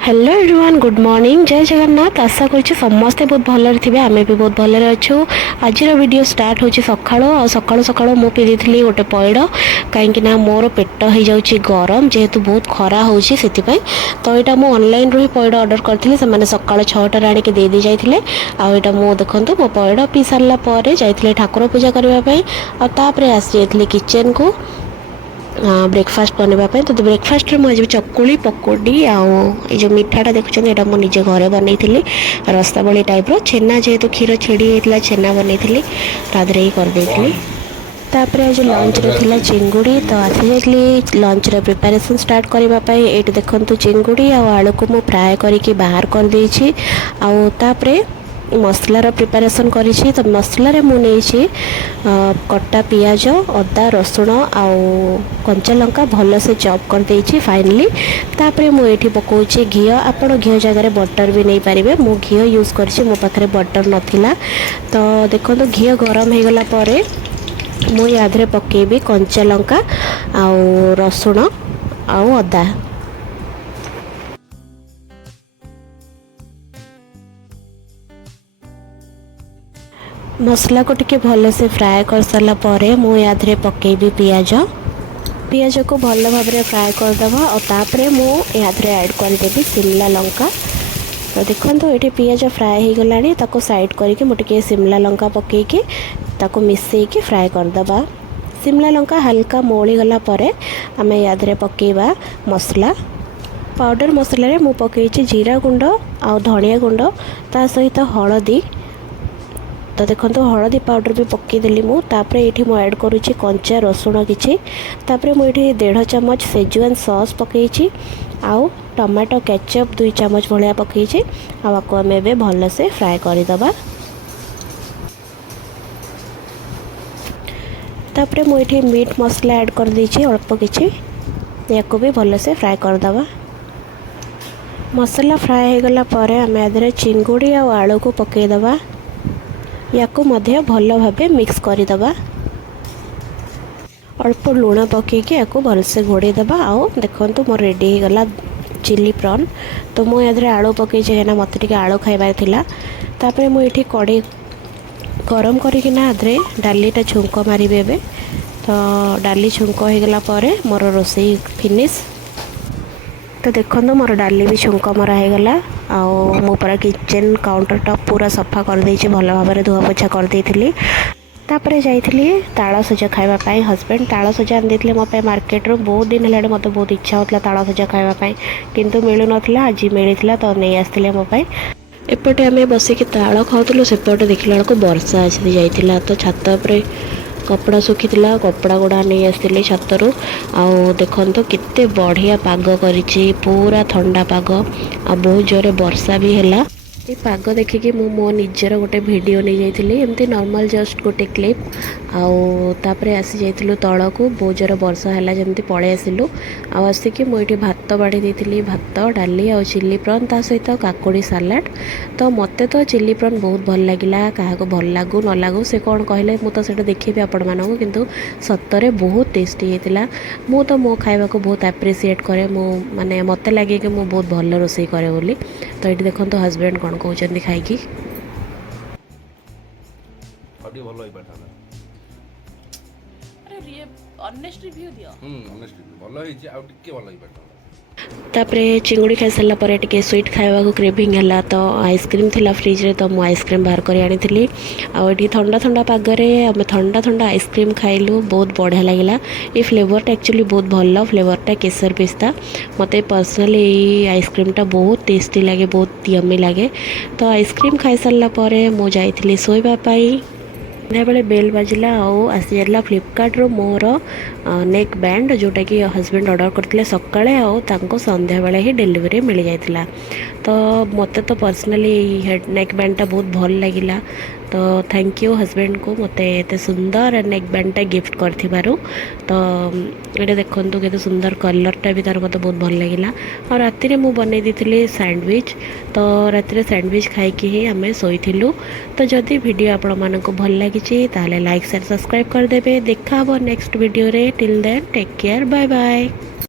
Hello everyone good morning जय जगन्नाथ आशा करुँच समस्ते बहुत भलरे थे आम भी बहुत भलरे अच्छु आज वीडियो स्टार्ट हो सका सका सका मु पी दी गोटे पैड़ कहीं मोर पेट हो जाऊँगी गरम जेहेतु बहुत खरा हो तो यहाँ मुझे ऑनलाइन रू ही पैड़ ऑर्डर करी से सका 6टार आणिक देदी जाते आईटा मु देखूँ मो पैड़ पी सारापर जाइए ठाकुर पूजा करने आसी जाइए किचन को ब्रेकफास्ट बनवाई तो ब्रेकफास्ट मुझे चकुली पकोड़ी आउ जो मिठाटा देखुं यहाँ मुझे निजे घरे बनई रसावली टाइप छेना जेहेतु क्षीर छेड़ी होता छेना बनई तादरे ही करदे तापर आज लंच रे थिला चिंगुड़ी तो आसी जाइली लंच रे प्रिपरेशन स्टार्ट करने ये देखो चिंगुड़ी आलू को मु फ्राए करके बाहर कर देछि आउ तापरे मसलार प्रिपरेशन करी तो मसलार मुझे कटा पियाज अदा रसुण आउ कंचा लंका भल से चॉप कर देछि फाइनली तापर मुझे पकाउछि घी आपण घी जगह बटर भी नहीं पारे मु घी यूज कर मो पाखे बटर नथिला तो देखो घी गरम हो गला परे मु यादरे पकेबी कंचा लंका आउ रसुण आउ अदा मसला को टिके भल से फ्राए कर सारा पर मुझे पकेबी पियाज पियाज को भल भाव में फ्राए करदे और तापर मुझे ऐड करदेवी शिमला लंका तो देखो ये पियाज फ्राए हो गला साइड करके मुझे शिमला लंका पकईकि मिसेक फ्राए करदे शिमला लंका हल्का मोड़ी गला आम यादरे पकेबा मसला पाउडर मसला मु पकई जीरा गुंड आ धनिया गुंड ता सहित हलदी तो देखो हलदी पाउडर भी पकईदेली मुझे ये मुझे ऐड करुँची कंचा रसुण किसी मुझे 1.5 चम्मच सेजुआन सॉस पकई आउ टमाटो केचप 2 चम्मच भाया पकई आपको आम ए भल से फ्राए करदे तापर मुझे मीट मसला ऐड कर देछि अल्प किछि या को भी भल से फ्राए करदे मसला फ्राए हो गला पर आम आदरे चिंगुड़ी आ आलू को पकईदे या को मध्य भल भाव मिक्स करदे अल्प लुण पकईकि या भल से घोड़े दबा आओ देखो मोर रेडी हो गला चिली प्रॉन तो मुझे यादरे आलू पकई कहीं मत आलू खाइबार थिला तापर मुझे कड़े गरम करना आधे डालीटा छुंक मारे तो डाली छुंक हो गला पर मोर रोसई फिनिश तो देखो मोर डाली भी छुंक मरा हो गला आउ मो पूरा किचन काउंटर टॉप पूरा सफा कर देछि भल भाव में धुआ पोछा कर देइथिली तापर जाइथिली ताଳ सजा खाइबा पाई हस्बैंड ताଳ सजा आन देथिले मो पे मार्केट रो बहुत दिन हेलाडे मते बहुत इच्छा होतला ताଳ सजा खाइबा पाई किंतु मिलु नथिला आज मिलिथिला तो नहीं आस्थिले मो पाई एपटे आम बसिक ताଳ खाऊलु सेपटे देखला बेलू वर्षा आसी जाइथिला तो छात पर कपड़ा सुखी कपड़ा गुड़ा नहीं आसती छतरू आउ देखो केते बढ़िया पाग करिछि पूरा ठंडा पाग आ बहुत जोरे वर्षा भी हैला ये पाग देखिकी मो निजर गोटे वीडियो नहीं जाइली एमती नॉर्मल जस्ट गोटे क्लिप आउ तापरे आसी जाइलु तल को बहुत जोर वर्षा है जमी पलि आसिलु आसिकी मुझे भात बाड़ी देती भात डाली आ चिली प्रॉन ता सहित काकुड़ी सालाड तो मते तो चिली प्रॉन बहुत भल लगिला क्या भल लागू न लागू से कौन कहले मुझे देखी आपण मानक किंतु सतरे बहुत टेस्टी होता मु तो मो खाइबा को बहुत एप्रिशिएट करे मु माने मते लगे कि मु बहुत भल रोसई करे बोली तो ये देखो हस्बैंड कौन कहते खाई तापरे चिंगुड़ी खाई सारा पर टिके स्वीट खाइबा को क्रेविंग है तो आइसक्रीम थिला फ्रिज रे तो मु आइसक्रीम बाहर कर आनी आठी ठंडा ठंडा पागरे आम ठंडा ठंडा आइसक्रीम खाइलु बहुत बढ़िया लगिला ये फ्लेवरटा एक्चुअली बहुत भल फ्लेवरटा केसर पिस्ता मत पर्सनाली ये आइसक्रीमटा बहुत टेस्टी लगे बहुत यम्मी लगे तो आइसक्रीम खाई सारा पर मु जाइली शोइबापाई सन्ध्या बेले बेल बाजिला आसी जाइला फ्लिपकार्ट रो मोर नेक बैंड जोटा कि हस्बैंड ऑर्डर करते सकाळे सन्ध्या बेले ही डिलीवरी मिल जाइला तो मते तो पर्सनली हेड नेक बैंडटा बहुत भल लगिला तो थैंक यू हस्बैंड को मते एते सुंदर नेक बैंडटा गिफ्ट करथिबारु तो ये देखंतु केते सुंदर कलरटा भी तार मते बहुत भल लगिला और राति रे मु बनै दिथिली सैंडविच तो राति रे सैंडविच खाइकी ही आमे सोइथिलु तो जदि वीडियो आपण मानको भल लागिछि ताले लाइक शेयर सब्सक्राइब कर देबे देखा हबो नेक्स्ट वीडियो रे till then take care bye bye.